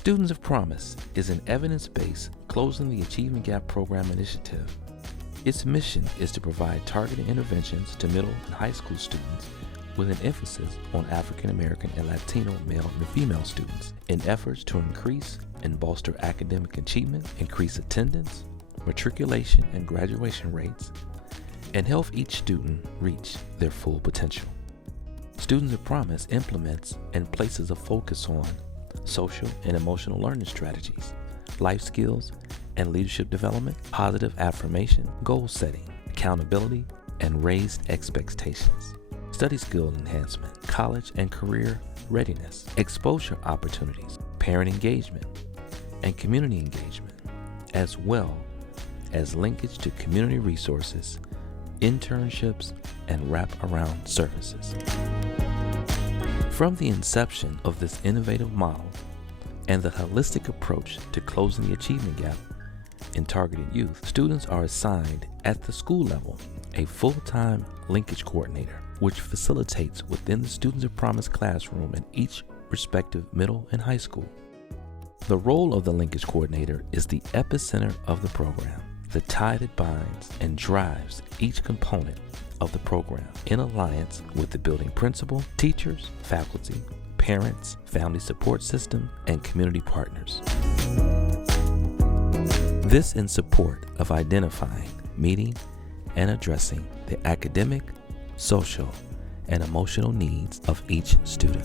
Students of Promise is an evidence-based Closing the Achievement Gap program initiative. Its mission is to provide targeted interventions to middle and high school students with an emphasis on African American and Latino male and female students in efforts to increase and bolster academic achievement, increase attendance, matriculation and graduation rates, and help each student reach their full potential. Students of Promise implements and places a focus on social and emotional learning strategies, life skills and leadership development, positive affirmation, goal setting, accountability, and raised expectations, study skill enhancement, college and career readiness, exposure opportunities, parent engagement, and community engagement, as well as linkage to community resources, internships, and wraparound services. From the inception of this innovative model and the holistic approach to closing the achievement gap in targeted youth, students are assigned at the school level a full-time linkage coordinator, which facilitates within the Students of Promise classroom in each respective middle and high school. The role of the linkage coordinator is the epicenter of the program, the tie that binds and drives each component of the program in alliance with the building principal, teachers, faculty, parents, family support system, and community partners. This in support of identifying, meeting, and addressing the academic, social, and emotional needs of each student.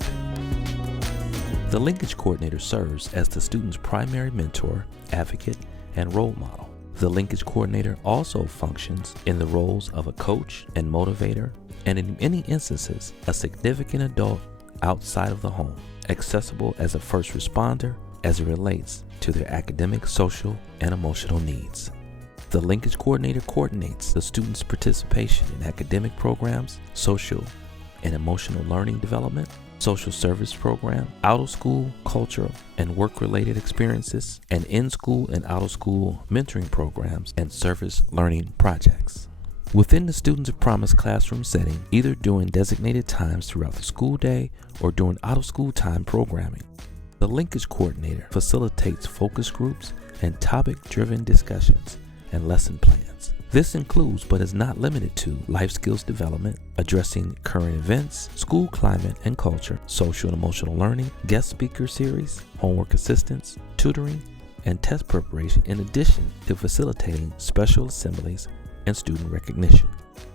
The linkage coordinator serves as the student's primary mentor, advocate, and role model. The linkage coordinator also functions in the roles of a coach and motivator, and in many instances, a significant adult outside of the home, accessible as a first responder as it relates to their academic, social, and emotional needs. The linkage coordinator coordinates the student's participation in academic programs, social and emotional learning development, social service program, out-of-school, cultural, and work-related experiences, and in-school and out-of-school mentoring programs and service learning projects. Within the Students of Promise classroom setting, either during designated times throughout the school day or during out-of-school time programming, the linkage coordinator facilitates focus groups and topic-driven discussions and lesson plans. This includes, but is not limited to, life skills development, addressing current events, school climate and culture, social and emotional learning, guest speaker series, homework assistance, tutoring, and test preparation, in addition to facilitating special assemblies and student recognition.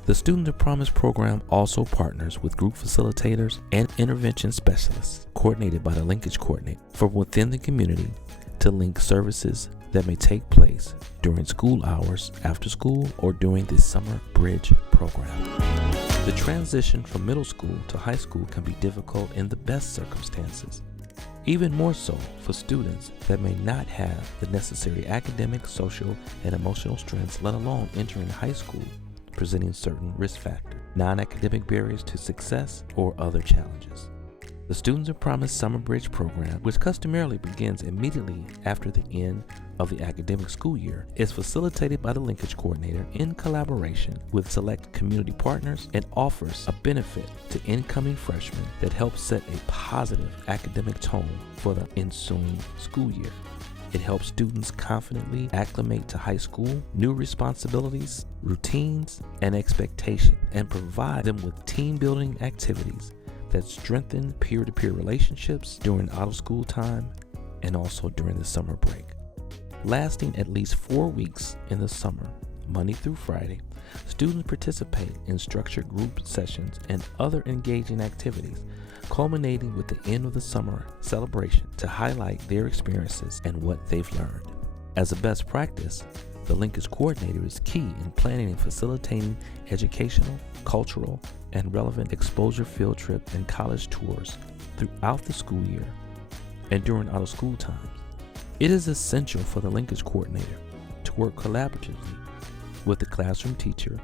The Students of Promise program also partners with group facilitators and intervention specialists coordinated by the linkage coordinator from within the community to link services that may take place during school hours, after school, or during the summer bridge program. The transition from middle school to high school can be difficult in the best circumstances, even more so for students that may not have the necessary academic, social, and emotional strengths, let alone entering high school, presenting certain risk factors, non-academic barriers to success, or other challenges. The Students of Promise Summer Bridge program, which customarily begins immediately after the end of the academic school year, is facilitated by the linkage coordinator in collaboration with select community partners and offers a benefit to incoming freshmen that helps set a positive academic tone for the ensuing school year. It helps students confidently acclimate to high school, new responsibilities, routines, and expectations, and provide them with team-building activities that strengthen peer-to-peer relationships during out-of-school time and also during the summer break. Lasting at least 4 weeks in the summer, Monday through Friday, students participate in structured group sessions and other engaging activities, culminating with the end of the summer celebration to highlight their experiences and what they've learned. As a best practice, the linkage coordinator is key in planning and facilitating educational, cultural, and relevant exposure field trip and college tours throughout the school year and during out-of-school times. It is essential for the linkage coordinator to work collaboratively with the classroom teacher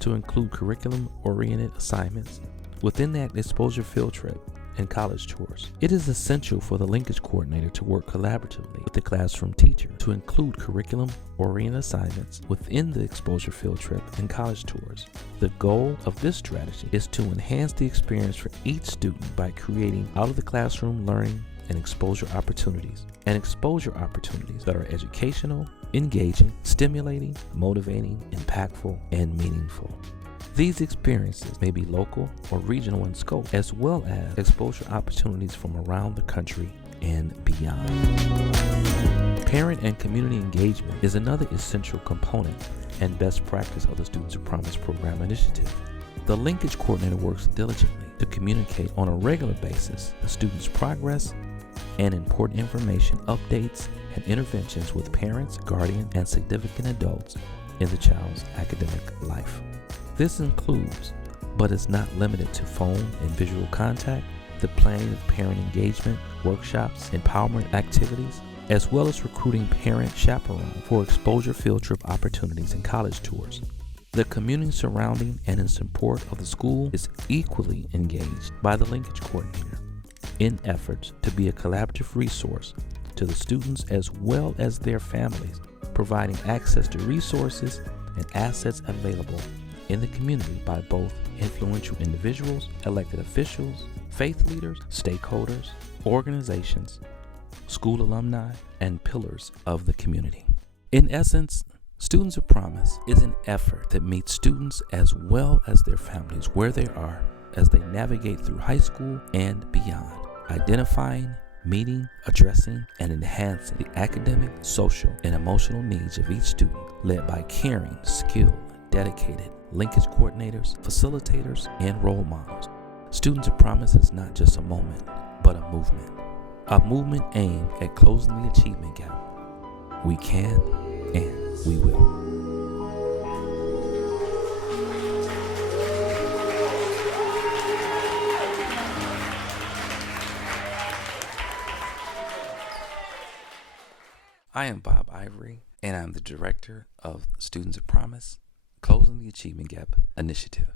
to include curriculum-oriented assignments within that exposure field trip and college tours. It is essential for the linkage coordinator to work collaboratively with the classroom teacher to include curriculum-oriented assignments within the exposure field trip and college tours. The goal of this strategy is to enhance the experience for each student by creating out-of-the-classroom learning and exposure opportunities that are educational, engaging, stimulating, motivating, impactful, and meaningful. These experiences may be local or regional in scope, as well as exposure opportunities from around the country and beyond. Parent and community engagement is another essential component and best practice of the Students of Promise program initiative. The linkage coordinator works diligently to communicate on a regular basis the student's progress and important information, updates, and interventions with parents, guardians, and significant adults in the child's academic life. This includes, but is not limited to, phone and visual contact, the planning of parent engagement, workshops, empowerment activities, as well as recruiting parent chaperones for exposure field trip opportunities and college tours. The community surrounding and in support of the school is equally engaged by the linkage coordinator in efforts to be a collaborative resource to the students as well as their families, providing access to resources and assets available in the community by both influential individuals, elected officials, faith leaders, stakeholders, organizations, school alumni, and pillars of the community. In essence, Students of Promise is an effort that meets students as well as their families where they are as they navigate through high school and beyond, identifying, meeting, addressing, and enhancing the academic, social, and emotional needs of each student, led by caring, skilled, dedicated linkage coordinators, facilitators, and role models. Students of Promise is not just a moment, but a movement aimed at closing the achievement gap. We can and we will. I am Bob Ivory, and I'm the director of Students of Promise, Closing the Achievement Gap Initiative.